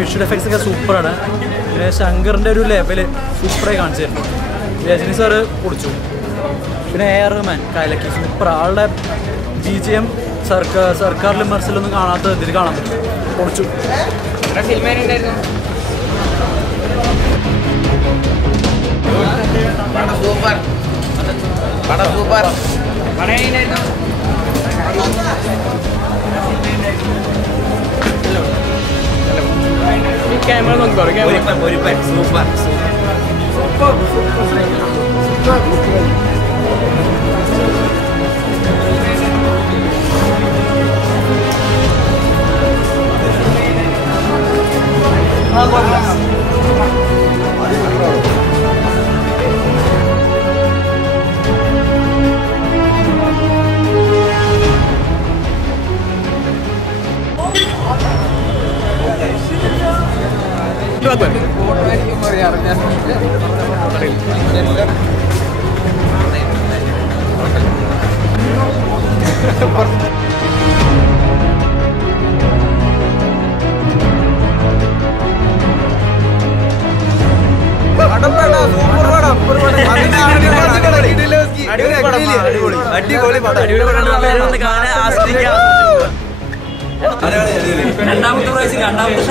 Visual effects ഒക്കെ സൂപ്പറാണ്. പിന്നെ ശങ്കറിൻ്റെ ഒരു ലെവല് സൂപ്പറായി കാണിച്ചിരുന്നു. രജനി സാറ് പൊടിച്ചു. പിന്നെ AR റഹ്മാൻ കലക്കി സൂപ്പർ. ആളുടെ BGM സർക്കാരിലും മെർസിലൊന്നും കാണാത്ത ഇതിൽ കാണാൻ പറ്റും. പൊടിച്ചു. ക്യാമറ നോക്കിക്കോളൂ. സൂപ്പർ രണ്ടാമത്തെ പ്രാവശ്യം രണ്ടാമത്തെ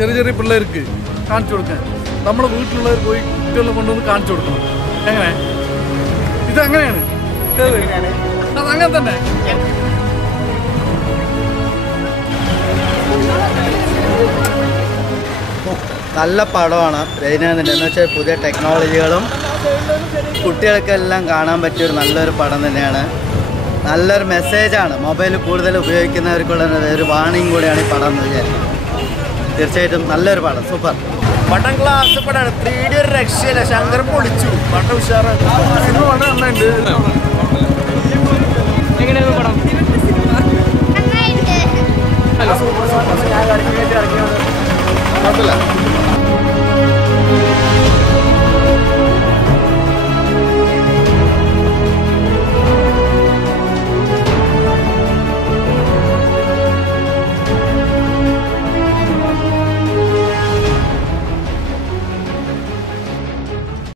ചെറിയ ചെറിയ പിള്ളേർക്ക് കാണിച്ചു കൊടുക്കാൻ നമ്മുടെ വീട്ടിലുള്ളവർ പോയി കുട്ടികളെ കൊണ്ടുവന്ന് കാണിച്ചു കൊടുക്കണം. എങ്ങനെ ഇതെങ്ങനെയാണ്? അതങ്ങനെ തന്നെ. നല്ല പടമാണ് രജനീകാന്തിൻ്റെ. എന്ന് വെച്ചാൽ പുതിയ ടെക്നോളജികളും കുട്ടികൾക്കെല്ലാം കാണാൻ പറ്റിയൊരു നല്ലൊരു പടം തന്നെയാണ്. നല്ലൊരു മെസ്സേജാണ്. മൊബൈൽ കൂടുതൽ ഉപയോഗിക്കുന്നവർക്കുള്ള ഒരു വാണിംഗ് കൂടിയാണ് ഈ പടം എന്ന് വിചാരിക്കുന്നത്. തീർച്ചയായിട്ടും നല്ലൊരു പടം. സൂപ്പർ പടം. ക്ലാസ് പടമാണ്. 3D ഒരു രക്ഷയില്ല. ശങ്കർ പൊളിച്ചു. പടം ഉഷാറാണ്. സിനിമ പടം നന്നായിട്ട്. എങ്ങനെയായിരുന്നു പടം? കുഴപ്പമില്ല.